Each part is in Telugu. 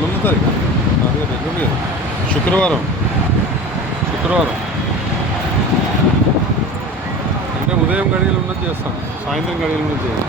19వ తారీఖు శుక్రవారం అంటే ఉదయం గడియలు ఉన్నది చేస్తాం, సాయంత్రం గడియలు ఉన్నది చేయాలి.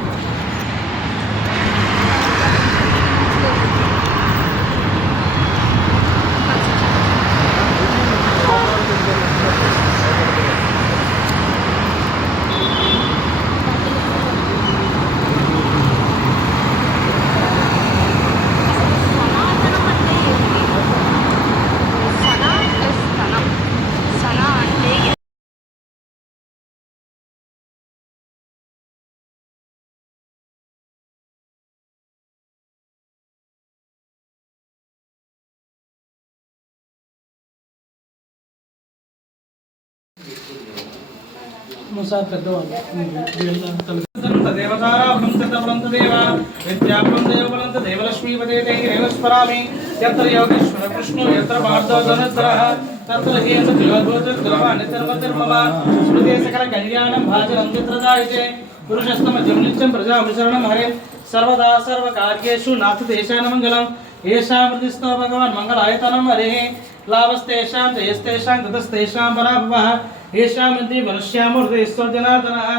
देवलक्ष्मीपते यत्र योगेश्वर कृष्णो यत्र पार्थो धनुर्धरः तत्र हेतुर्भूतिर्मम स्मृते सकल कल्याणं भाजनं चित्रदायिते पुरुषस्तमजं नित्यं प्रजाभिशरणं हरे सर्वदा सर्वकार्येषु नाथ देशानमङ्गलम् येषां हृदिस्थो भगवान् मङ्गलायतनं हरेः लाभस्तेषां जयस्तेषां ततस्तेषां पराभवः येषां इति मनुष्यामूर्तिस्त्वं जनार्दनः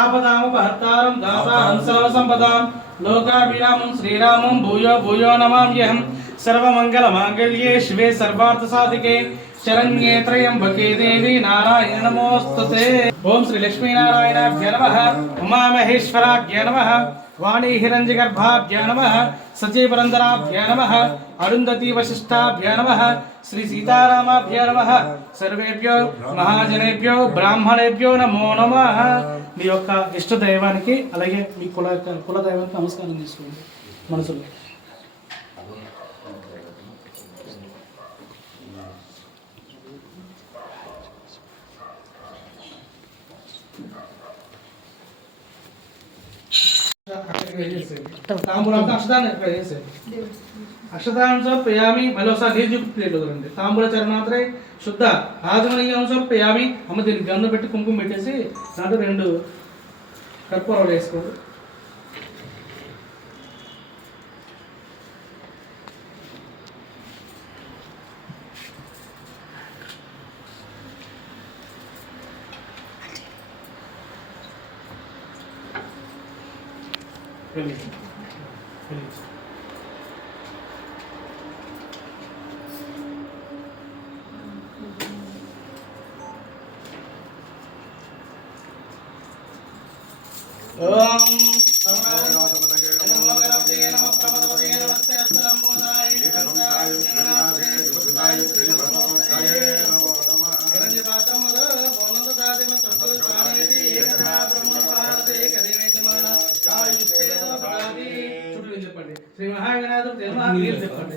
आपदामुपहर्तारं दातारं सर्वसम्पदां लोकाभिरामं श्रीरामं भूयो भूयो नमाम्यहं सर्वमङ्गलमाङ्गल्ये शिवे सर्वार्थसाधिके शरण्ये त्र्यम्बके देवी नारायण नमोस्तुते। ओम श्री लक्ष्मी नारायणाभ्य नमः, उमामहेश्वराभ्य नमः, वाणी हिरण्यगर्भाभ्य नमः, सचीवरंदराभ्य नमः, अरुंधति वशिष्ठाभ्य नमः, श्री सीतारामाभ्य नमः। सर्वेभ्यो महाजनेभ्यो ब्राह्मणेभ्यो नमो नमः। మీ యొక్క ఇష్ట దైవానికి అలాగే మీ కుల దైవానికి నమస్కారం చేసుకోండి మనసులో. తాంబూలంతా అక్షదాన్ని వేసేది. అక్షదాన్ని సమర్పయామి. మళ్ళీ ఒకసారి నీరు చూపుతుంది. తాంబూల చరణాత్రే శుద్ధ ఆజమనీయం సమర్పయామి. అమ్మ దీనికి గన్ను పెట్టి కుంకుమ పెట్టేసి దాంట్లో 2 కర్పూరాలు వేసుకోండి. శ్రీ మహాగణాధిపతి చెప్పండి.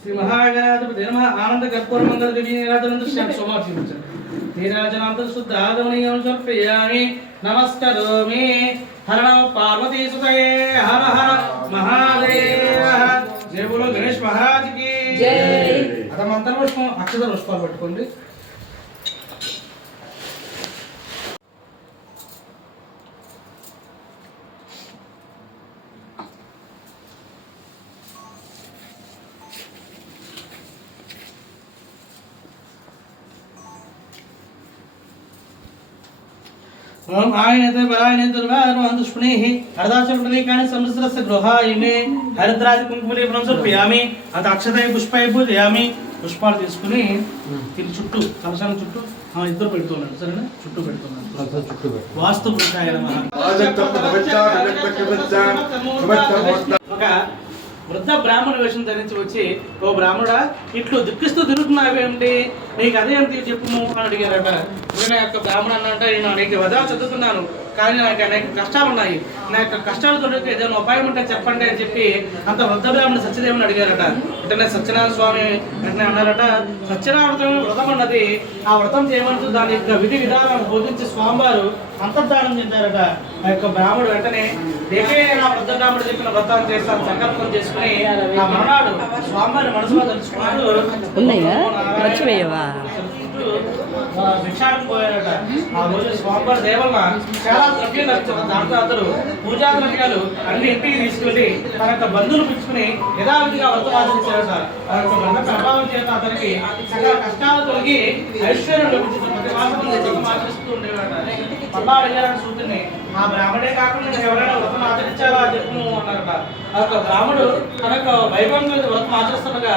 శ్రీ మహాగణాధిపతి ఆనంద కర్పూర మంగళ దివ్య నీరాజనంత సోమార్చించండి. నీరాజనాంత శుద్ధ ఆదమనీయం సమర్పయామి. నమస్కరోమి. హర పార్వతీ సుతయే హర హర మహాదేవ. జయ బోలో గణేష్ మహారాజ్ కి జై. అత మంత్ర పుష్పం అక్షర పుష్పాలు పట్టుకోండి. ओम आयनेते बलायने दुर्वारुहन्तुष्पणेः अर्धाचलपणिकानि संवत्सरस्य गृहायिने हरिद्रादि కుంకుమలేపనం సమర్పయామి. అత అక్షతయ పుష్పయ పూజయామి. పుష్పాలు తీసుకుని దీని చుట్టూ కలశాల చుట్టూ ఇద్దరు పెడుతున్నాను. సరేనా? చుట్టూ పెడుతున్నాను. వాస్తు పురుషాయ నమః. ఒక వృద్ధ బ్రాహ్మణ వేషం ధరించి వచ్చి, ఓ బ్రాహ్మణుడా, ఇట్లు దుఃఖిస్తూ తిరుగుతున్నావేమిటి, నీకు అదేంటి చెప్పుము అని అడిగారట. నా యొక్క బ్రాహ్మణ అన్నంటే, నేను అనేక వదాలు చదువుతున్నాను, కానీ నాకు అనేక కష్టాలు ఉన్నాయి, నా యొక్క కష్టాలు తొలగి ఏదైనా ఉపాయం ఉంటే చెప్పండి అని చెప్పి అంత వృద్ధ బ్రాహ్మణుడు సత్యదేవుని అడిగారట. వెంటనే సత్యనారాయణ స్వామి వెంటనే అన్నారట, సత్యనారాయణ వ్రతం ఉన్నది, ఆ వ్రతం చేయమంటూ దాని యొక్క విధి విధానాలను బోధించి స్వామివారు అంతర్ధానం చెందారట. ఆ యొక్క బ్రాహ్మణుడు వెంటనే రేపే నా వృద్ధ బ్రాహ్మణుడు చెప్పిన వ్రతాన్ని చేస్తాను సంకల్పం చేసుకుని ఆ మరణాడు స్వామివారి మనసులో తెలుసుకున్నాడు. భిక్షాటం పోయారట. ఆ రోజు స్వామివారి దయ వలన చాలా ద్రవ్యం లభించిన దాంతో అతడు పూజా ద్రవ్యాలు అన్ని ఇంటికి తీసుకెళ్లి తన యొక్క బంధువులు పిలుచుకుని యథావిధిగా వ్రతం ఆచరించారట. ఆ యొక్క వ్రత ప్రభావం చేత అతనికి సకల కష్టాలు తొలగి ఐశ్వర్యం లభించిన ప్రతి మాసం వ్రతం ఆచరిస్తూ ఉండేవాట. మళ్ళా అడిగారని సూతుని, ఆ బ్రాహ్మడే కాకుండా నేను ఎవరైనా వ్రతం ఆచరించాలా చెప్పు అన్నారట. ఆ యొక్క బ్రాహ్మడు తన యొక్క వైభవంగా వ్రతం ఆచరిస్తుండగా